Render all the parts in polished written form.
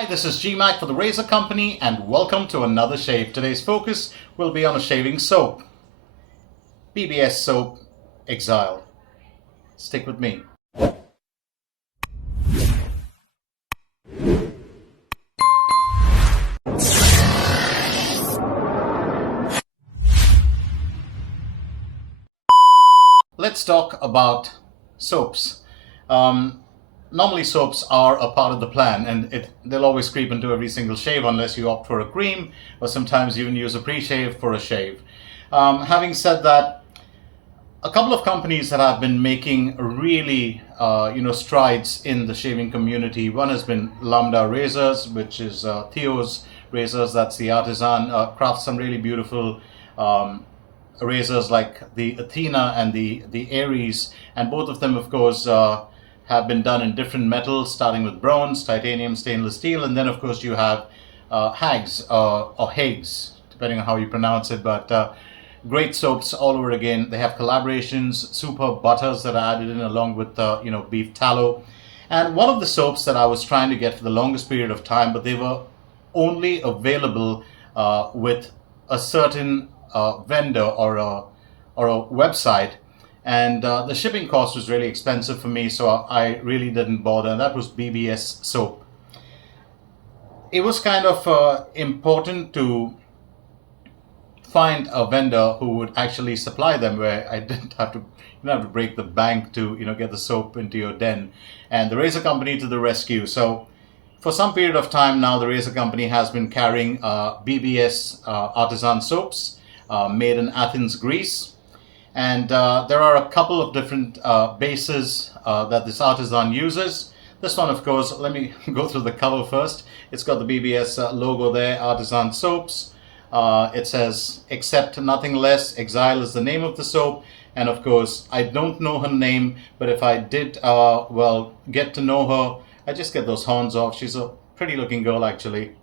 Hi, this is Gmac for the Razor Company and welcome to another shave. Today's focus will be on a shaving soap. BBS soap, Exile. Stick with me. Let's talk about soaps. Normally soaps are a part of the plan and they'll always creep into every single shave unless you opt for a cream or sometimes even use a pre-shave for a shave. Having said that, a couple of companies that have been making really strides in the shaving community. One has been Lambda Razors, which is Theo's razors. That's the artisan, crafts some really beautiful razors like the Athena and the Aries, and both of them of course have been done in different metals, starting with bronze, titanium, stainless steel, and then of course you have Hags or Hags, depending on how you pronounce it. But great soaps all over again. They have collaborations, superb butters that are added in along with beef tallow. And one of the soaps that I was trying to get for the longest period of time, but they were only available with a certain vendor or a website, and the shipping cost was really expensive for me, so I really didn't bother, and that was BBS soap. It was kind of important to find a vendor who would actually supply them, where I didn't have to break the bank to get the soap into your den. And the Razor Company to the rescue. So for some period of time now, the Razor Company has been carrying BBS artisan soaps made in Athens, Greece. And there are a couple of different bases that this artisan uses. This one, of course, let me go through the cover first. It's got the BBS logo there, artisan soaps. It says, "Accept nothing less." Exile is the name of the soap. And of course, I don't know her name, but if I did, get to know her, I just get those horns off. She's a pretty looking girl, actually.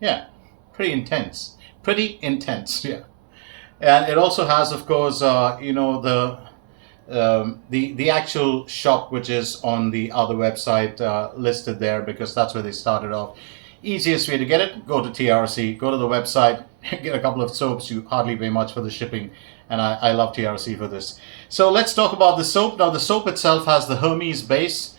Yeah, pretty intense. Pretty intense, yeah. And it also has, of course, the actual shop, which is on the other website listed there, because that's where they started off. Easiest way to get it, go to TRC, go to the website, get a couple of soaps. You hardly pay much for the shipping, and I love TRC for this. So let's talk about the soap. Now, the soap itself has the Hermes base,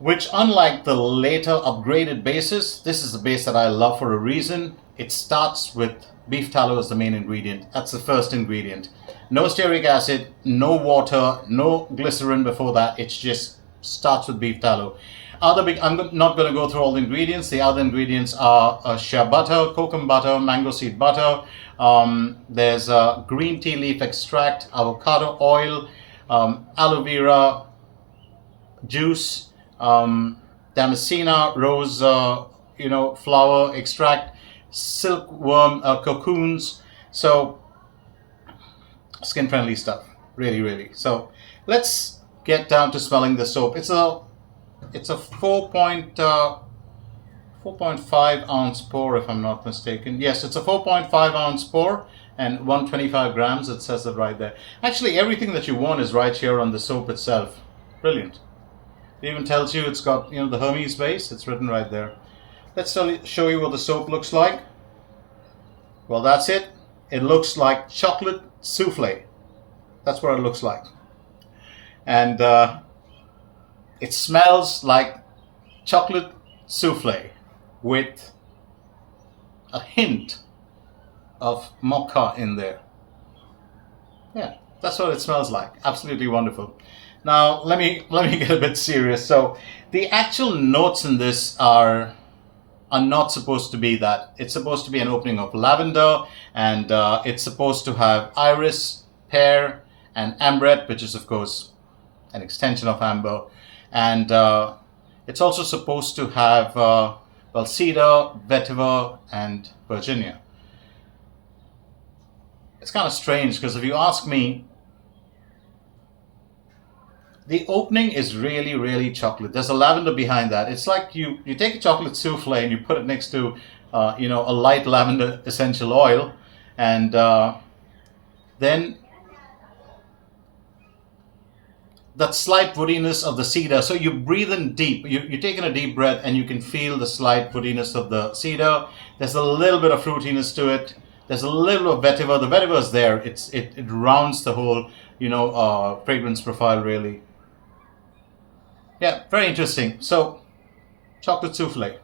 which, unlike the later upgraded bases, this is the base that I love for a reason. It starts with beef tallow as the main ingredient. That's the first ingredient. No stearic acid, no water, no glycerin before that. It just starts with beef tallow. I'm not going to go through all the ingredients. The other ingredients are shea butter, kokum butter, mango seed butter. There's green tea leaf extract, avocado oil, aloe vera juice, damascena rose, flower extract, silkworm cocoons. So skin-friendly stuff, really. So let's get down to smelling the soap. It's a 4.5 ounce pour, if I'm not mistaken. Yes, it's a 4.5 ounce pour and 125 grams. It says it right there. Actually, everything that you want is right here on the soap itself. Brilliant. It even tells you it's got the Hermes base. It's written right there. Let's show you what the soap looks like. Well, that's it. It looks like chocolate souffle. That's what it looks like. And it smells like chocolate souffle with a hint of mocha in there. Yeah, that's what it smells like. Absolutely wonderful. Now, let me get a bit serious. So the actual notes in this are not supposed to be that. It's supposed to be an opening of lavender, and it's supposed to have iris, pear, and ambrette, which is of course an extension of amber. And it's also supposed to have cedar, vetiver, and Virginia. It's kind of strange because if you ask me, the opening is really chocolate. There's a lavender behind that. It's like you take a chocolate souffle and you put it next to a light lavender essential oil, and then that slight woodiness of the cedar. So you breathe in deep. You're taking a deep breath, and you can feel the slight woodiness of the cedar. There's a little bit of fruitiness to it. There's a little of vetiver. The vetiver is there. It rounds the whole fragrance profile really. Yeah, very interesting. So chocolate souffle.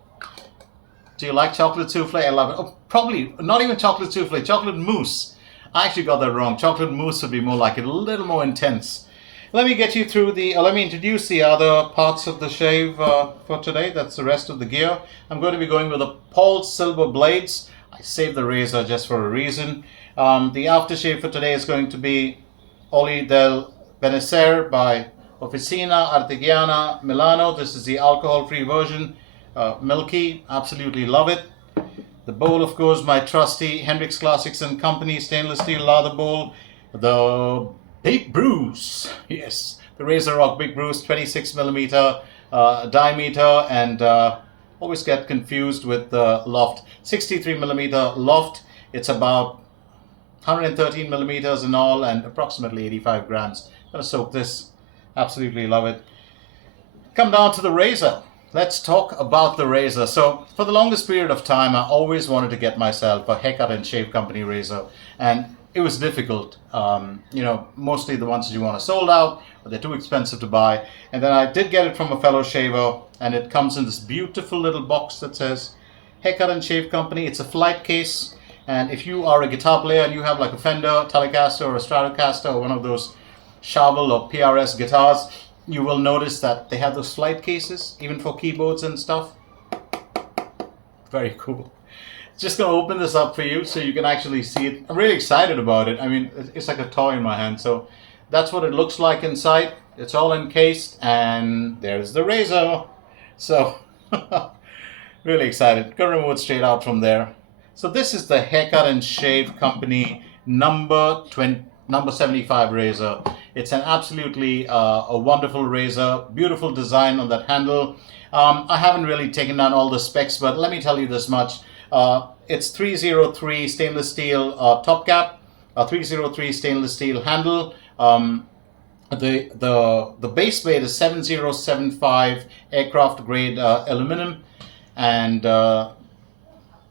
Do you like chocolate souffle? I love it. Oh, probably not even chocolate souffle. Chocolate mousse. I actually got that wrong. Chocolate mousse would be more like it, a little more intense. Let me get you through let me introduce the other parts of the shave for today. That's the rest of the gear. I'm going to be going with the Polsilver blades. I saved the razor just for a reason. The aftershave for today is going to be Oli del Benecer by Officina, Artigiana, Milano. This is the alcohol-free version. Milky, absolutely love it. The bowl, of course, my trusty Hendrix Classics and Company stainless steel lather bowl. The Big Bruce, yes, the Razorock Big Bruce, 26mm diameter, and always get confused with the Loft, 63mm Loft. It's about 113 millimeters in all and approximately 85 grams. I'm going to soak this. Absolutely love it. Come down to the razor. Let's talk about the razor. So for the longest period of time, I always wanted to get myself a haircut and shave company razor, and it was difficult. Mostly the ones that you want are sold out, but they're too expensive to buy. And then I did get it from a fellow shaver, and it comes in this beautiful little box that says Haircut and Shave Company. It's a flight case, and if you are a guitar player and you have like a Fender Telecaster or a Stratocaster or one of those Charvel or PRS guitars, you will notice that they have those flight cases, even for keyboards and stuff. Very cool. Just going to open this up for you so you can actually see it. I'm really excited about it. I mean, it's like a toy in my hand. So that's what it looks like inside. It's all encased, and there's the razor. So really excited. Gonna remove it straight out from there. So this is the Haircut and Shave Company number 75 razor. It's an absolutely a wonderful razor. Beautiful design on that handle. I haven't really taken down all the specs, but let me tell you this much. It's 303 stainless steel top cap, 303 stainless steel handle. The base weight is 7075 aircraft grade aluminum, and the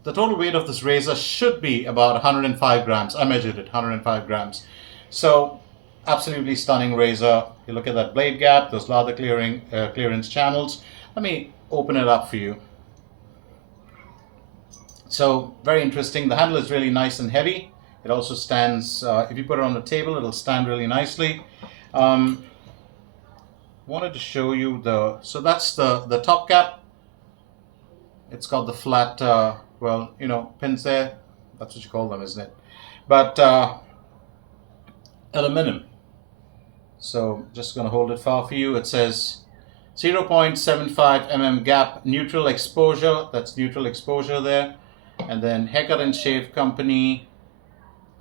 total weight of this razor should be about 105 grams. I measured it, 105 grams. So absolutely stunning razor. You look at that blade gap, those lather clearance channels. Let me open it up for you. So very interesting. The handle is really nice and heavy. It also stands, if you put it on the table, it'll stand really nicely. Wanted to show you so that's the top cap. It's got the flat, pins there. That's what you call them, isn't it? But aluminum. So just going to hold it far for you. It says 0.75 mm gap, neutral exposure. That's neutral exposure there. And then Haircut and Shave Company,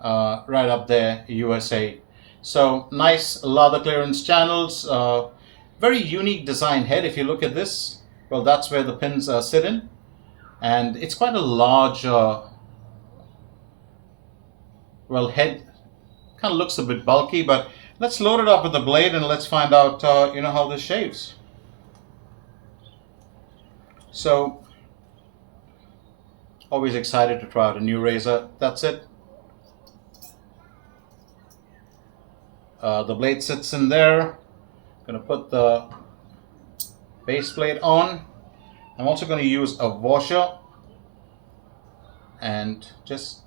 right up there, USA. So nice lather clearance channels. Very unique design head. If you look at this, well, that's where the pins sit in. And it's quite a large, head. Kind of looks a bit bulky, but let's load it up with the blade and let's find out, how this shaves. So, always excited to try out a new razor. That's it. The blade sits in there. Going to put the base plate on. I'm also going to use a washer, and it's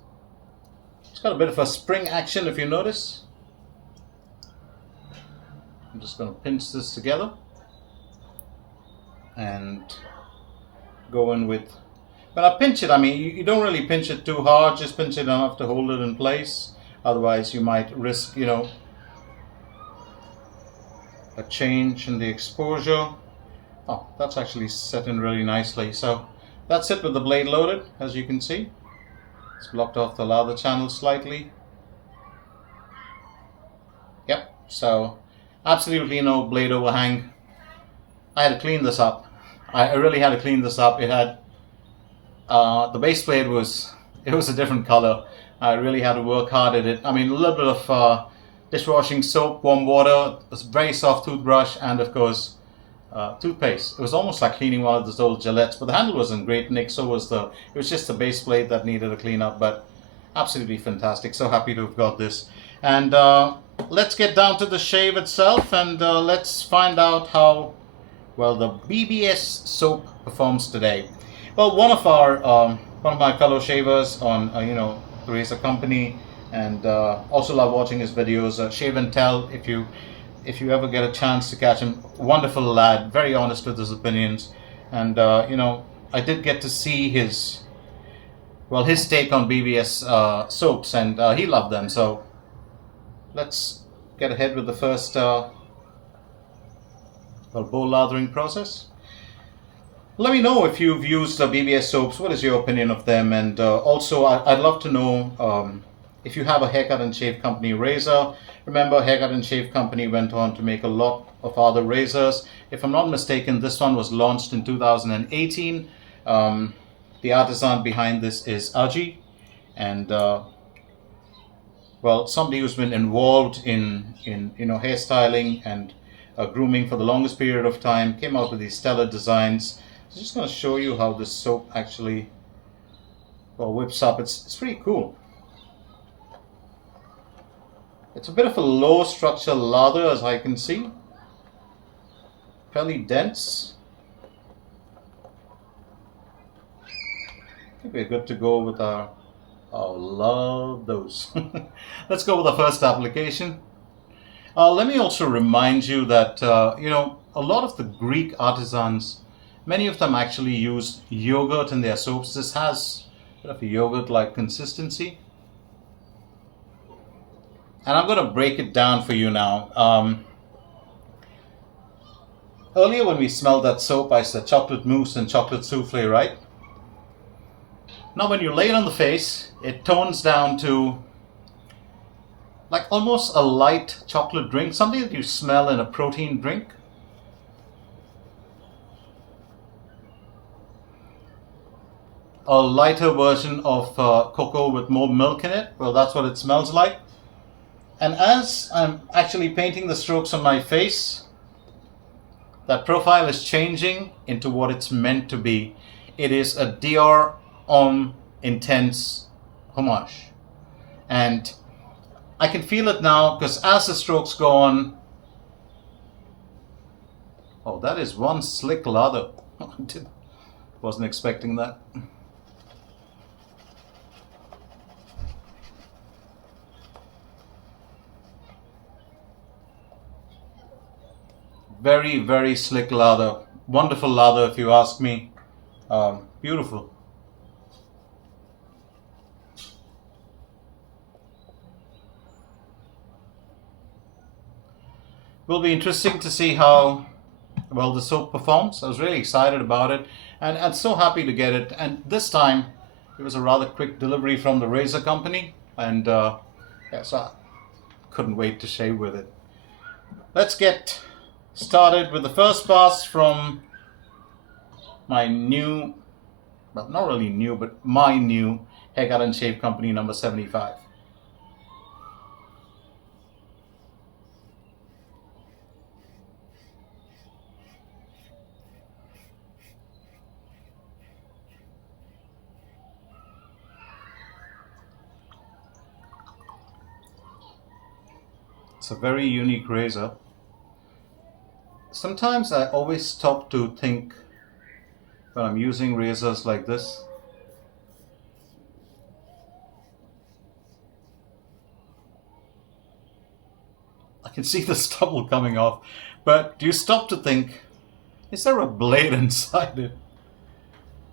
got a bit of a spring action if you notice. I'm just going to pinch this together and go in with, when I pinch it, I mean, you don't really pinch it too hard, just pinch it enough to hold it in place. Otherwise you might risk, a change in the exposure. Oh, that's actually set in really nicely. So that's it with the blade loaded, as you can see. It's blocked off the lather channel slightly. Yep, so absolutely no blade overhang. I had to clean this up. I really had to clean this up. It had, the base plate was a different color. I really had to work hard at it. I mean, a little bit of dishwashing soap, warm water, a very soft toothbrush, and of course toothpaste. It was almost like cleaning one of those old Gillettes, but the handle was in great nick. So was it was just the base plate that needed a clean up, but absolutely fantastic. So happy to have got this. And let's get down to the shave itself, and let's find out how well the BBS soap performs today. Well, one of my fellow shavers on the Razor company, and also love watching his videos. Shave and Tell, if you ever get a chance to catch him, wonderful lad, very honest with his opinions, and I did get to see his take on BBS soaps, and he loved them. So let's get ahead with the first bowl lathering process. Let me know if you've used BBS soaps. What is your opinion of them? And also, I'd love to know if you have a haircut and shave company razor. Remember, Haircut and Shave Company went on to make a lot of other razors. If I'm not mistaken, this one was launched in 2018. The artisan behind this is Aji, and somebody who's been involved in hairstyling and grooming for the longest period of time, came out with these stellar designs. I'm just going to show you how this soap actually whips up. It's pretty cool. It's a bit of a low structure lather, as I can see. Fairly dense. I think we're good to go with our... Oh, love those. Let's go with the first application. Let me also remind you that, a lot of the Greek artisans, many of them actually use yogurt in their soaps. This has a bit of a yogurt-like consistency. And I'm going to break it down for you now. Earlier when we smelled that soap, I said chocolate mousse and chocolate souffle, right? Now when you lay it on the face, it tones down to like almost a light chocolate drink, something that you smell in a protein drink. A lighter version of cocoa with more milk in it. Well, that's what it smells like. And as I'm actually painting the strokes on my face, that profile is changing into what it's meant to be. It is a Dior Homme Intense homage. And I can feel it now, because as the strokes go on... Oh, that is one slick lather. Wasn't expecting that. Very, very slick lather. Wonderful lather, if you ask me. Beautiful. Will be interesting to see how well the soap performs. I was really excited about it, and I'm so happy to get it. And this time, it was a rather quick delivery from the Razor company, and so I couldn't wait to shave with it. Let's get started with the first pass from my new, well, not really new, but my new Haircut and Shave Company number 75. It's a very unique razor. Sometimes I always stop to think when I'm using razors like this. I can see the stubble coming off, but do you stop to think, is there a blade inside it?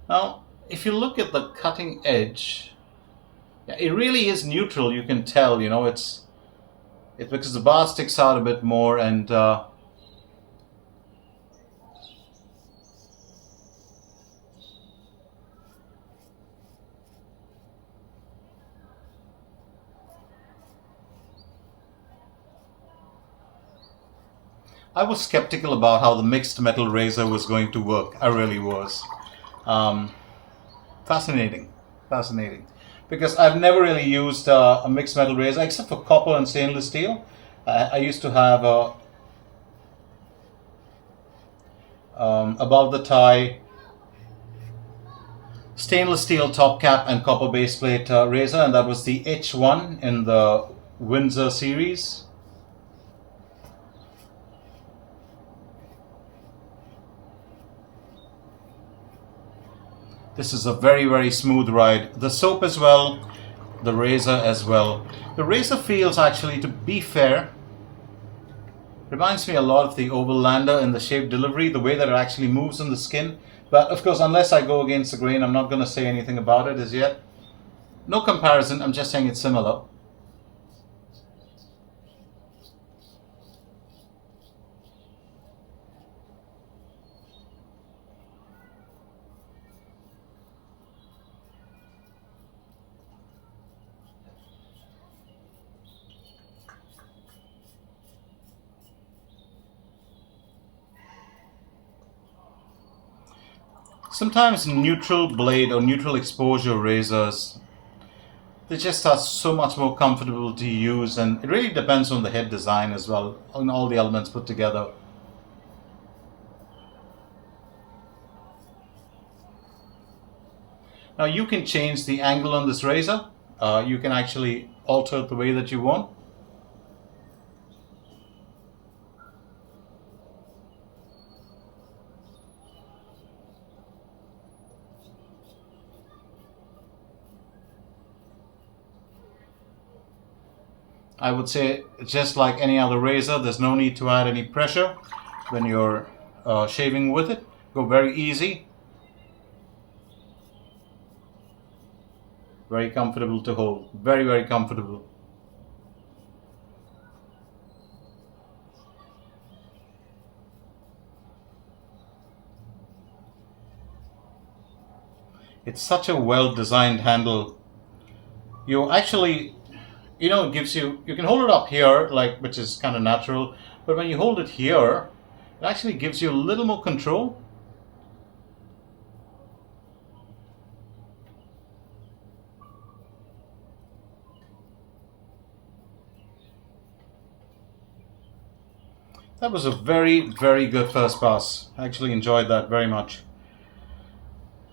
Now, if you look at the cutting edge, it really is neutral. You can tell, it's because the bar sticks out a bit more, and I was skeptical about how the mixed metal razor was going to work. I really was. Fascinating. Because I've never really used a mixed metal razor except for copper and stainless steel. I used to have a above the tie stainless steel top cap and copper base plate razor, and that was the H1 in the Windsor series. This is a very, very smooth ride. The soap as well, the razor as well. The razor feels, actually, to be fair, reminds me a lot of the Overlander in the shape delivery, the way that it actually moves in the skin. But of course, unless I go against the grain, I'm not going to say anything about it as yet. No comparison, I'm just saying it's similar. Sometimes neutral blade or neutral exposure razors, they just are so much more comfortable to use, and it really depends on the head design as well, on all the elements put together. Now you can change the angle on this razor. You can actually alter it the way that you want. I would say, just like any other razor, there's no need to add any pressure when you're shaving with it. Go very easy. Very comfortable to hold. Very, very comfortable. It's such a well-designed handle. You actually, it gives you can hold it up here, like, which is kind of natural, but when you hold it here, it actually gives you a little more control. That was a very, very good first pass. I actually enjoyed that very much.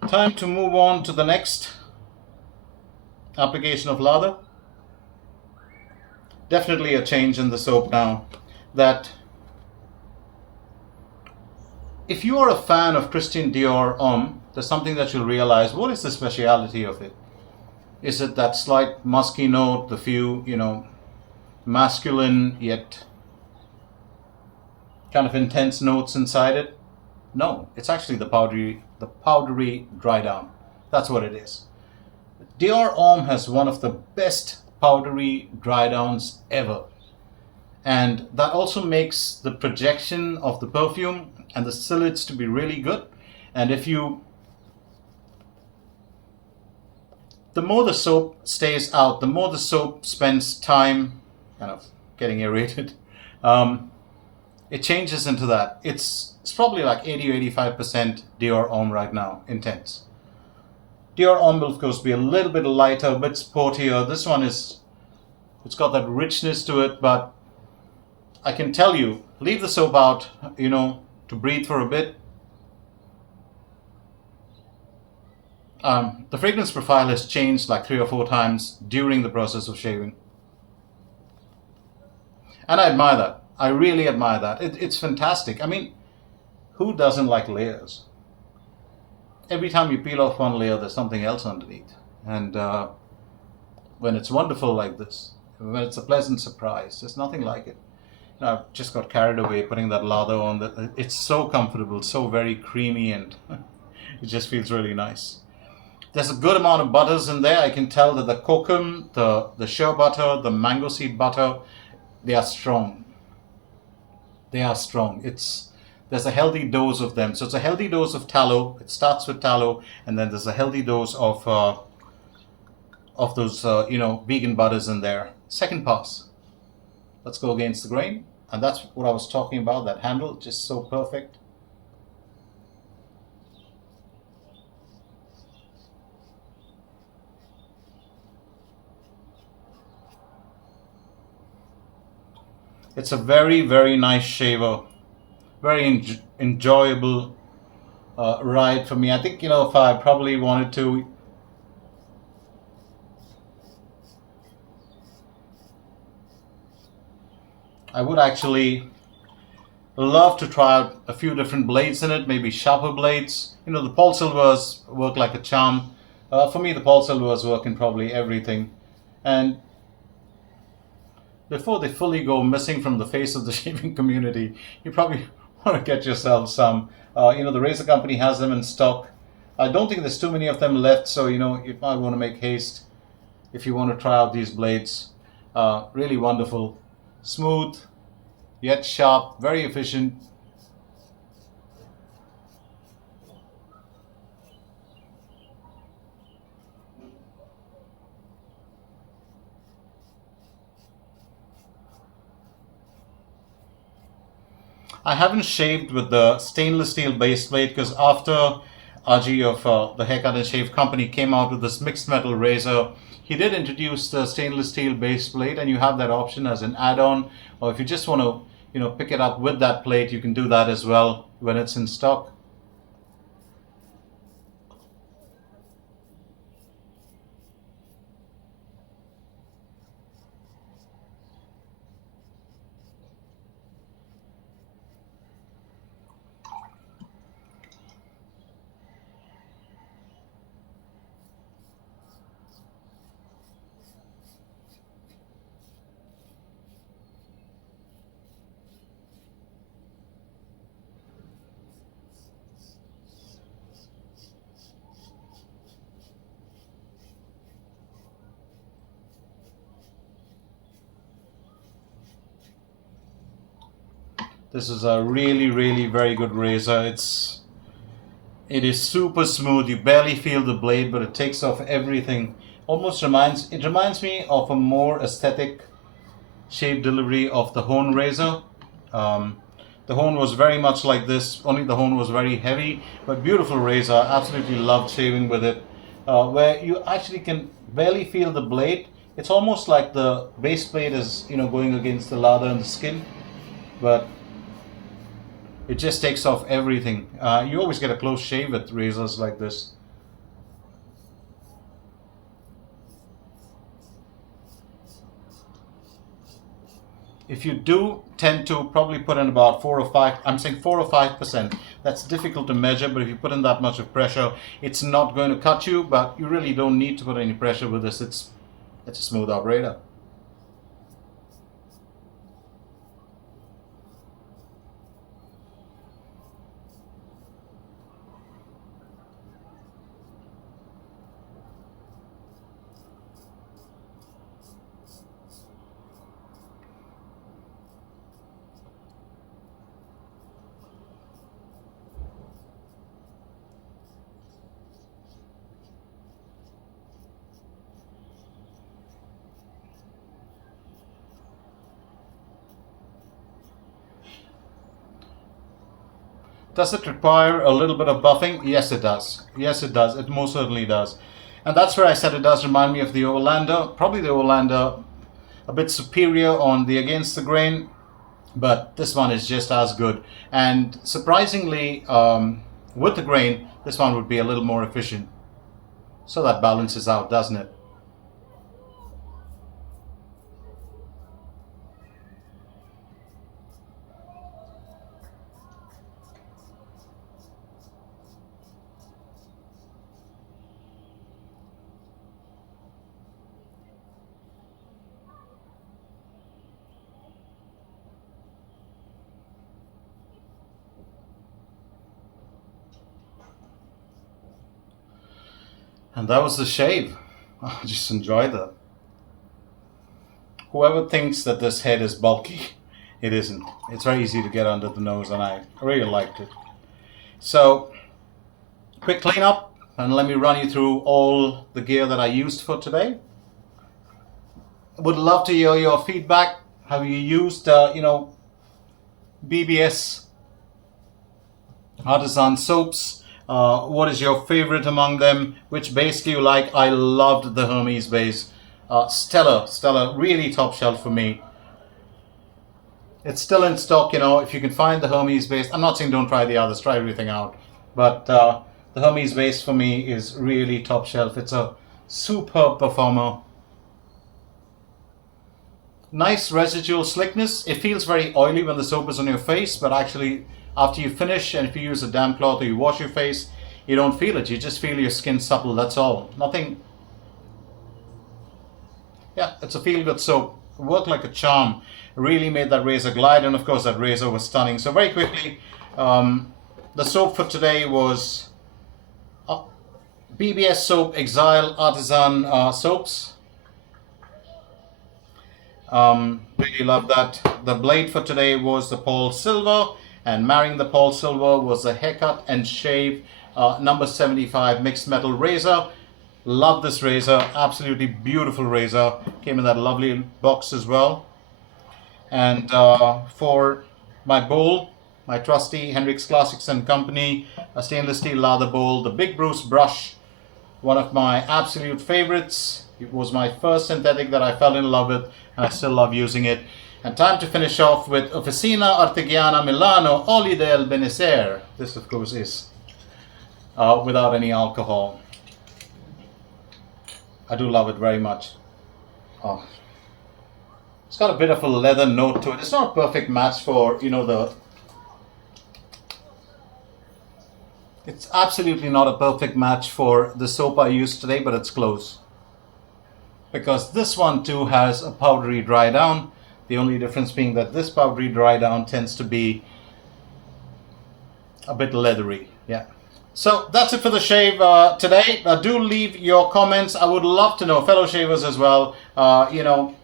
Time to move on to the next application of lather. Definitely a change in the soap now. That if you are a fan of Christian Dior Homme, there's something that you'll realize. What is the speciality of it? Is it that slight musky note, the few, masculine yet kind of intense notes inside it? No, it's actually the powdery dry down. That's what it is. Dior Homme has one of the best powdery dry downs ever. And that also makes the projection of the perfume and the silhouettes to be really good. And the more the soap stays out, the more the soap spends time kind of getting aerated, it changes into that. It's probably like 80 or 85% Dior Homme right now, intense. Dior Homme will of course be a little bit lighter, a bit sportier. This one it's got that richness to it, but I can tell you, leave the soap out, to breathe for a bit. The fragrance profile has changed like 3 or 4 times during the process of shaving. And I admire that. I really admire that. It's fantastic. I mean, who doesn't like layers? Every time you peel off one layer, there's something else underneath. And when it's wonderful like this, when it's a pleasant surprise, there's nothing like it. I've just got carried away putting that lather on. It's so comfortable, so very creamy, and it just feels really nice. There's a good amount of butters in there. I can tell that the kokum, the shea butter, the mango seed butter, they are strong. They are strong. There's a healthy dose of them. So it's a healthy dose of tallow. It starts with tallow, and then there's a healthy dose of those vegan butters in there. Second pass. Let's go against the grain. And that's what I was talking about, that handle, just so perfect. It's a very, very nice shaver. Very enjoyable ride for me. I think, if I probably wanted to, I would actually love to try out a few different blades in it, maybe sharper blades. The Polsilvers work like a charm. For me, the Polsilvers work in probably everything. And before they fully go missing from the face of the shaving community, you probably want to get yourself some. The Razor company has them in stock. I don't think there's too many of them left, so you might want to make haste if you want to try out these blades. Really wonderful, smooth, yet sharp, very efficient. I haven't shaved with the stainless steel base plate because after RG of the Haircut and Shave Company came out with this mixed metal razor, he did introduce the stainless steel base plate, and you have that option as an add-on. Or if you just want to, pick it up with that plate, you can do that as well when it's in stock. This is a really, really very good razor. It is super smooth. You barely feel the blade, but it takes off everything. It reminds me of a more aesthetic shape delivery of the Hone razor. Um, the Hone was very much like this, only the Hone was very heavy, but beautiful razor. I absolutely loved shaving with it, where you actually can barely feel the blade. It's almost like the base plate is, going against the lather and the skin, but it just takes off everything. You always get a close shave with razors like this. If you do tend to probably put in about 4 or 5, I'm saying 4 or 5%. That's difficult to measure, but if you put in that much of pressure, it's not going to cut you, but you really don't need to put any pressure with this. It's a smooth operator. Does it require a little bit of buffing? Yes, it does. Yes, it does. It most certainly does. And that's where I said it does remind me of the Overlander. Probably the Overlander a bit superior on the against the grain, but this one is just as good. And surprisingly, with the grain, this one would be a little more efficient. So that balances out, doesn't it? And that was the shave. I just enjoy that. Whoever thinks that this head is bulky, it isn't. It's very easy to get under the nose, and I really liked it. So, quick cleanup, and let me run you through all the gear that I used for today. Would love to hear your feedback. Have you used, BBS artisan soaps? What is your favorite among them? Which base do you like? I loved the Hermes base. Stellar, really top shelf for me. It's still in stock, you know, if you can find the Hermes base. I'm not saying don't try the others, try everything out. But the Hermes base for me is really top shelf. It's a superb performer. Nice residual slickness. It feels very oily when the soap is on your face, but actually after you finish, and if you use a damp cloth or you wash your face, you don't feel it. You just feel your skin supple, that's all. Nothing. Yeah, it's a feel-good soap. Worked like a charm. Really made that razor glide, and of course that razor was stunning. So very quickly, the soap for today was BBS soap, Exile Artisan soaps. Really love that. The blade for today was the Polsilver, and marrying the Polsilver was the Haircut and Shave number 75 mixed metal razor. Love this razor, absolutely beautiful razor. Came in that lovely box as well. And for my bowl, my trusty Hendrix Classics and Company, a stainless steel lather bowl, the Big Bruce brush, one of my absolute favorites. It was my first synthetic that I fell in love with, and I still love using it. And time to finish off with Officina Artigiana Milano Oli del Benecer. This, of course, is without any alcohol. I do love it very much. Oh. It's got a bit of a leather note to it. It's not a perfect match for, you know, it's absolutely not a perfect match for the soap I used today, but it's close. Because this one too has a powdery dry down. The only difference being that this powdery dry down tends to be a bit leathery. Yeah. So that's it for the shave today. Do leave your comments. I would love to know, fellow shavers as well, you know,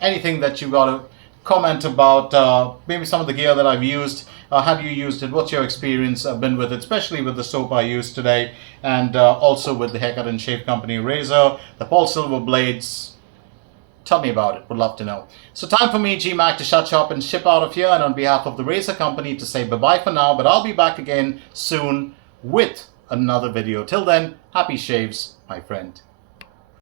anything that you got to comment about, maybe some of the gear that I've used. Have you used it? What's your experience been with it, especially with the soap I used today, and also with the Haircut and Shave Company razor, the Polsilver blades. Tell me about it. Would love to know. So time for me, Gmac, to shut shop and ship out of here, and on behalf of the Razor Company to say bye-bye for now, but I'll be back again soon with another video. Till then, happy shaves, my friend.